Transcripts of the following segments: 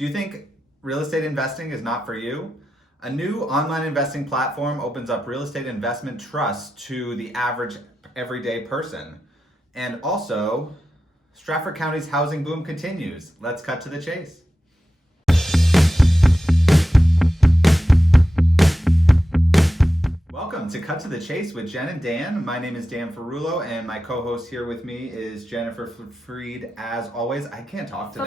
Do you think real estate investing is not for you? A new online investing platform opens up real estate investment trust to the average everyday person. And also, Strafford County's housing boom continues. Let's cut to the chase. Welcome to Cut to the Chase with Jen and Dan. My name is Dan Ferullo, and my co-host here with me is Jennifer Freed. As always, I can't talk today.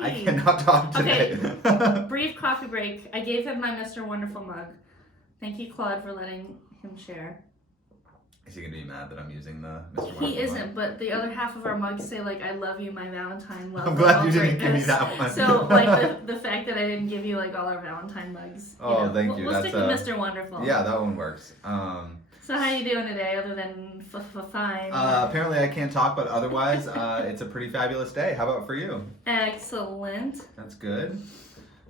I cannot talk today. Okay, brief coffee break. I gave him my Mr. Wonderful mug. Thank you, Claude, for letting him share. Is he going to be mad that I'm using the Mr. Wonderful He isn't, mug? But the other half of our mugs say, like, I love you, my Valentine love. I'm glad you didn't give me that one. So, like, the fact that I didn't give you, like, all our Valentine mugs. Thank you. We'll stick with Mr. Wonderful. Yeah, that one works. So how you doing today, other than fine? Apparently I can't talk, but otherwise, it's a pretty fabulous day. How about for you? Excellent. That's good.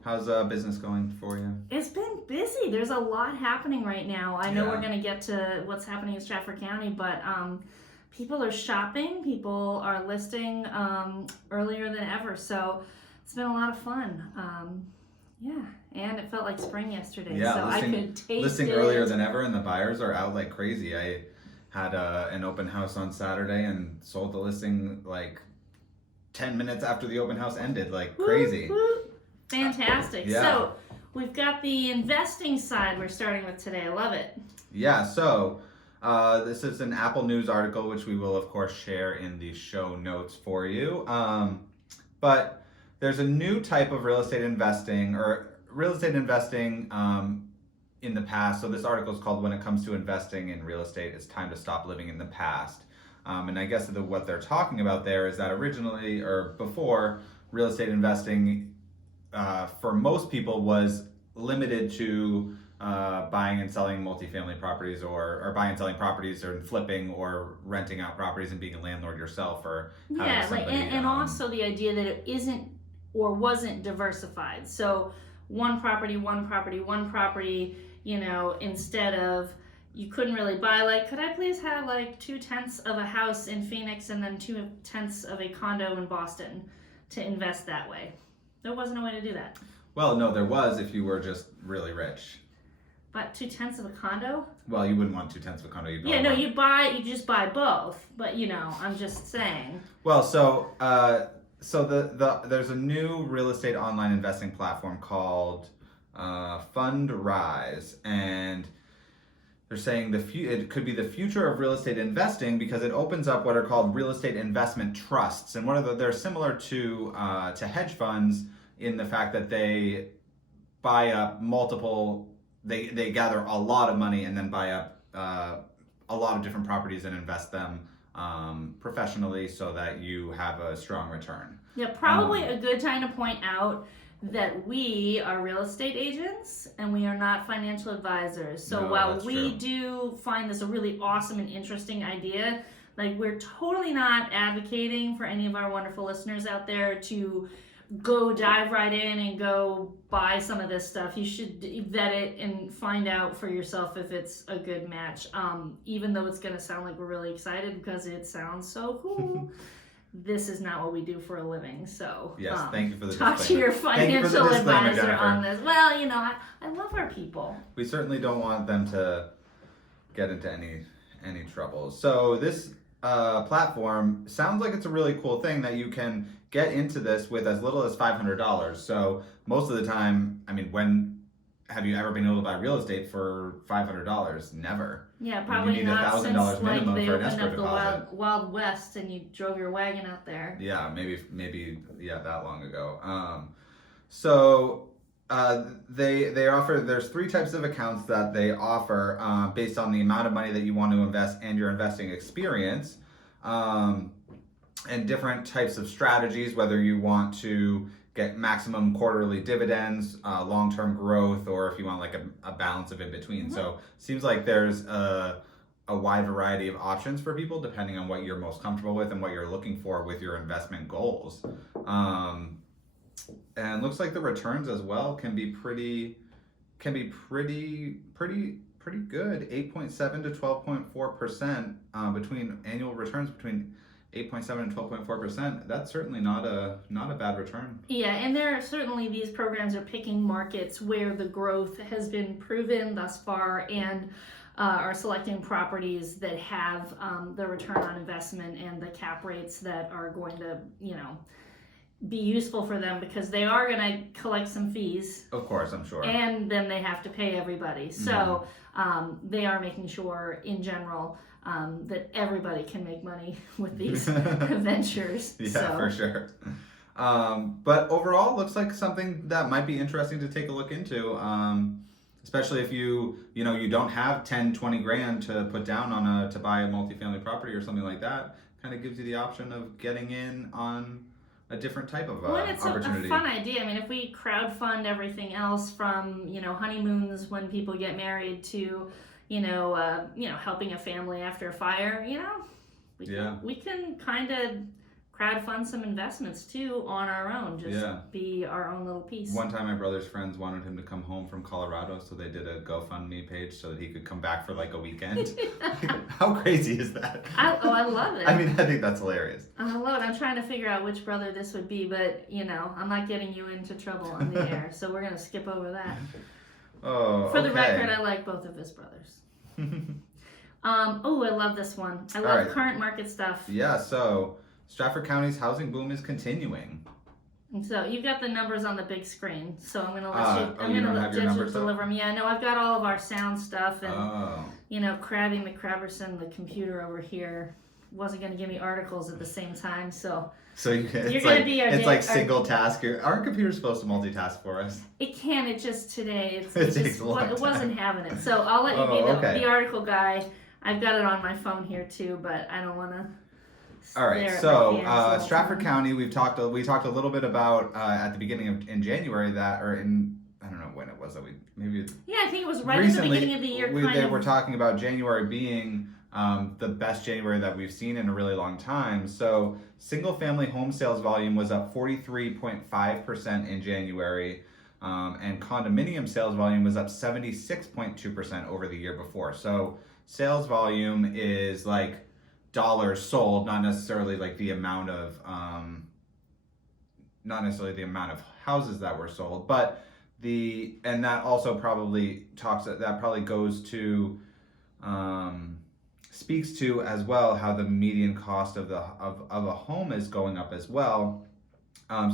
How's business going for you? It's been busy. There's a lot happening right now. I know Yeah. we're going to get to what's happening in Strafford County, but people are shopping. People are listing earlier than ever. So it's been a lot of fun. Yeah, and it felt like spring yesterday. Yeah, so I could taste listing it. earlier than ever, and the buyers are out like crazy. I had an open house on Saturday and sold the listing like 10 minutes after the open house ended, like crazy. Whoop, whoop. Fantastic. Yeah. So we've got the investing side we're starting with today. I love it. Yeah, so this is an Apple News article, which we will, of course, share in the show notes for you. But there's a new type of real estate investing in the past. So this article is called When It Comes to Investing in Real Estate, It's Time to Stop Living in the Past. And I guess what they're talking about there is that originally, or before, real estate investing for most people was limited to buying and selling multifamily properties or buying and selling properties or flipping or renting out properties and being a landlord yourself or having somebody, and also the idea that it isn't or wasn't diversified. So one property, instead of you couldn't really buy, like, could I please have like 2/10 of a house in Phoenix and then 2/10 of a condo in Boston to invest that way. There wasn't a way to do that. Well, no, there was if you were just really rich. But 2/10 of a condo? Well, you wouldn't want 2/10 of a condo. You just buy both. But I'm just saying. Well, so there's a new real estate online investing platform called Fundrise, and they're saying it could be the future of real estate investing because it opens up what are called real estate investment trusts, and they're similar to hedge funds in the fact that they buy up multiple. They gather a lot of money and then buy up a lot of different properties and invest them professionally so that you have a strong return. Yeah, probably a good time to point out that we are real estate agents and we are not financial advisors. So while we do find this a really awesome and interesting idea, like, we're totally not advocating for any of our wonderful listeners out there to go dive right in and go buy some of this stuff. You should vet it and find out for yourself if it's a good match. Even though it's going to sound like we're really excited because it sounds so cool. This is not what we do for a living. So yes, thank you for the talk disclaimer. to your financial advisor Jennifer. on this. Well, I love our people. We certainly don't want them to get into any trouble. So this platform sounds like it's a really cool thing that you can get into this with as little as $500. So most of the time, when have you ever been able to buy real estate for $500? Never. Yeah, probably you need $1,000 $1,000 since minimum they for an opened escrow up the deposit. Wild West and you drove your wagon out there. Yeah, maybe that long ago. They offer. There's 3 types of accounts that they offer based on the amount of money that you want to invest and your investing experience, and different types of strategies. Whether you want to get maximum quarterly dividends, long-term growth, or if you want like a balance of in between. Mm-hmm. So seems like there's a wide variety of options for people depending on what you're most comfortable with and what you're looking for with your investment goals. And looks like the returns as well can be pretty good. 8.7 to 12.4% between annual returns between 8.7 and 12.4%. That's certainly not a bad return. Yeah, and there are certainly these programs are picking markets where the growth has been proven thus far, and are selecting properties that have the return on investment and the cap rates that are going to, be useful for them, because they are going to collect some fees. Of course, I'm sure. And then they have to pay everybody. So they are making sure, in general, that everybody can make money with these ventures. Yeah, for sure. But overall, looks like something that might be interesting to take a look into. Especially if you don't have 10, 20 grand to put down to buy a multifamily property or something like that. Kind of gives you the option of getting in on a different type of it's opportunity. A fun idea. I mean, if we crowdfund everything else from, honeymoons when people get married to, helping a family after a fire, we can kind of crowdfund some investments too on our own, be our own little piece. One time my brother's friends wanted him to come home from Colorado, so they did a GoFundMe page so that he could come back for like a weekend. How crazy is that? I love it. I mean, I think that's hilarious. I love it. I'm trying to figure out which brother this would be, but I'm not getting you into trouble on the air, so we're going to skip over that. For the record, I like both of his brothers. I love this one. I love current market stuff. Yeah, so Strafford County's housing boom is continuing. And so you've got the numbers on the big screen. So I'm going to let you deliver them. Yeah, no, I've got all of our sound stuff, and Crabby McCrabberson, the computer over here, wasn't going to give me articles at the same time. So it's like single task. Our computer's supposed to multitask for us. It can. It just today it wasn't having it. So I'll let you be the article guy. I've got it on my phone here too, but I don't want to. All right, so Strafford County, we talked a little bit about at the beginning in January I don't know when it was that I think it was right at the beginning of the year. They were talking about January being the best January that we've seen in a really long time. So single family home sales volume was up 43.5% in January, and condominium sales volume was up 76.2% over the year before. So sales volume is like dollars sold, not necessarily like the amount of houses that were sold, but that also probably goes to speaks to as well how the median cost of a home is going up as well.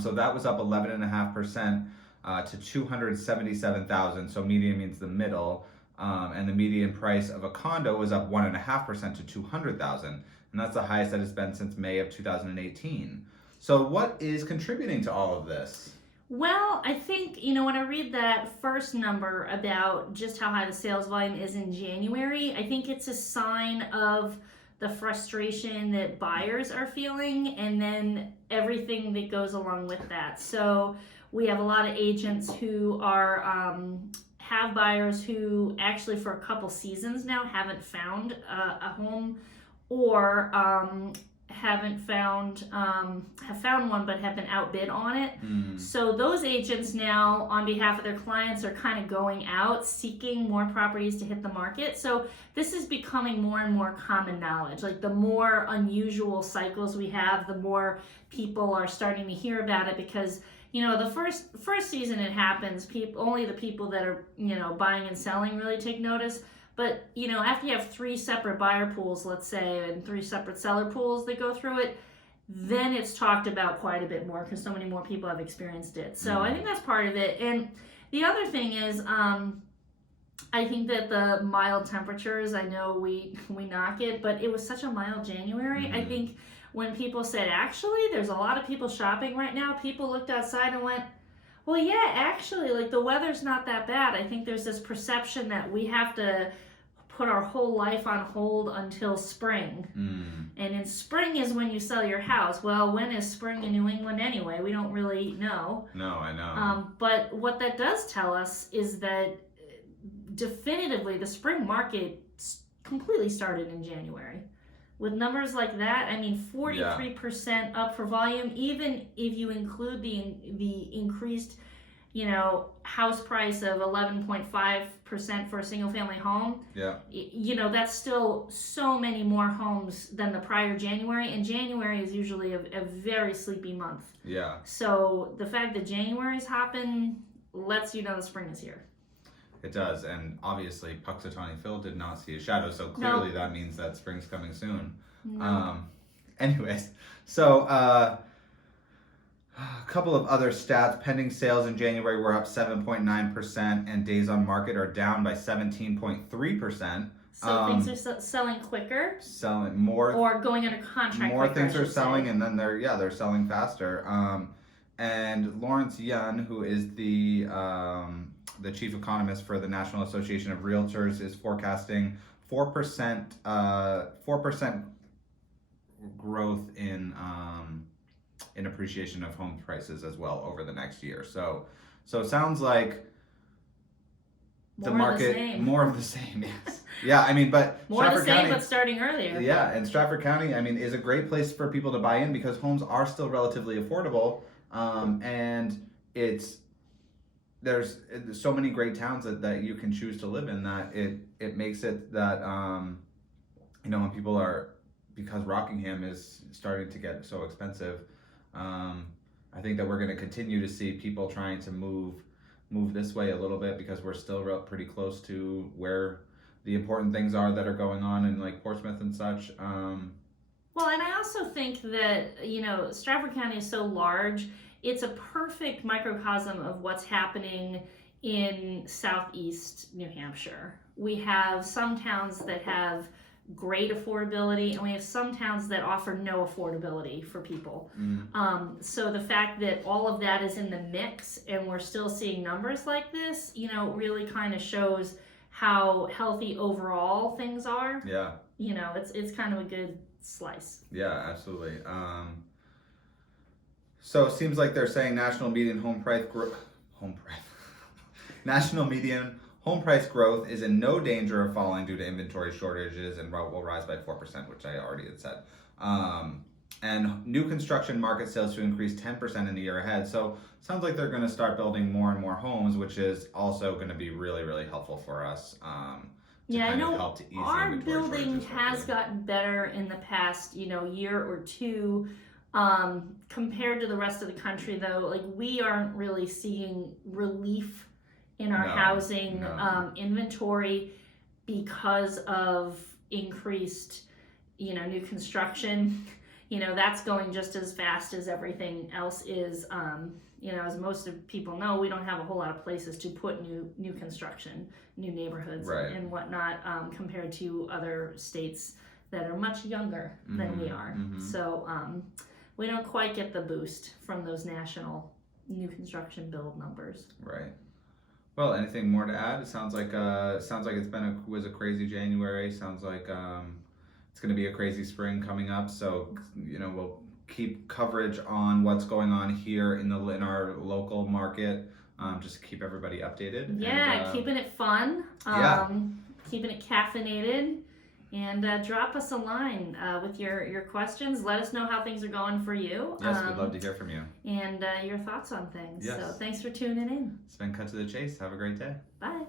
So that was up 11.5% to $277,000. So median means the middle. And the median price of a condo was up 1.5% to $200,000, and that's the highest that it's been since May of 2018. So what is contributing to all of this? Well, I think, when I read that first number about just how high the sales volume is in January, I think it's a sign of the frustration that buyers are feeling, and then everything that goes along with that. So we have a lot of agents who are have buyers who actually for a couple seasons now haven't found a home, or have found one but have been outbid on it. So those agents now, on behalf of their clients, are kind of going out seeking more properties to hit the market. So this is becoming more and more common knowledge. Like the more unusual cycles we have, the more people are starting to hear about it, because the first season it happens, only the people that are, buying and selling really take notice. But, after you have 3 separate buyer pools, let's say, and 3 separate seller pools that go through it, then it's talked about quite a bit more because so many more people have experienced it. So I think that's part of it. And the other thing is, I think that the mild temperatures, I know we knock it, but it was such a mild January. I think when people said, actually, there's a lot of people shopping right now, people looked outside and went, well, yeah, actually, like the weather's not that bad. I think there's this perception that we have to put our whole life on hold until spring. And in spring is when you sell your house. Well, when is spring in New England anyway? We don't really know. No, I know. But what that does tell us is that definitively the spring market completely started in January. With numbers like that, 43% up for volume, even if you include the increased house price of 11.5% for a single family home, Yeah. That's still so many more homes than the prior January, and January is usually a very sleepy month. Yeah. So the fact that January's hopping lets you know the spring is here. It does, and obviously Puxatawny Phil did not see a shadow, so clearly that means that spring's coming soon. Anyways, so a couple of other stats. Pending sales in January were up 7.9%, and days on market are down by 17.3%. So things are selling quicker, selling more, or going under contract. More quicker, things are selling, and then they're selling faster. And Lawrence Yun, who is the chief economist for the National Association of Realtors, is forecasting 4% growth in appreciation of home prices as well over the next year. So it sounds like the market more of the same. Yes. Yeah, I mean, but more Strafford of the same, County, but starting earlier. Yeah, and Strafford County, I mean, is a great place for people to buy in because homes are still relatively affordable, and there's so many great towns that you can choose to live in that it makes it that when people are, because Rockingham is starting to get so expensive, I think that we're going to continue to see people trying to move this way a little bit because we're still pretty close to where the important things are that are going on in like Portsmouth and such. Well, and I also think that, Strafford County is so large, it's a perfect microcosm of what's happening in southeast New Hampshire. We have some towns that have great affordability, and we have some towns that offer no affordability for people. So the fact that all of that is in the mix and we're still seeing numbers like this, really kind of shows how healthy overall things are. Yeah. It's kind of a good slice. Yeah, absolutely. So it seems like they're saying national median national median home price growth is in no danger of falling due to inventory shortages and will rise by 4%, which I already had said. And new construction market sales to increase 10% in the year ahead. So it sounds like they're going to start building more and more homes, which is also going to be really, really helpful for us. I know our building has gotten better in the past, year or two. Compared to the rest of the country, though, like we aren't really seeing relief in our housing inventory because of increased, new construction. That's going just as fast as everything else is. As most of people know, we don't have a whole lot of places to put new construction, new neighborhoods and whatnot, compared to other states that are much younger than we are. So we don't quite get the boost from those national new construction build numbers. Right. Well, anything more to add? It sounds like was a crazy January. Sounds like it's going to be a crazy spring coming up. So we'll keep coverage on what's going on here in our local market. Just keep everybody updated. Yeah, and, keeping it fun. Keeping it caffeinated. And drop us a line with your questions. Let us know how things are going for you. Yes, we'd love to hear from you. And your thoughts on things. Yes. So thanks for tuning in. It's been Cut to the Chase. Have a great day. Bye.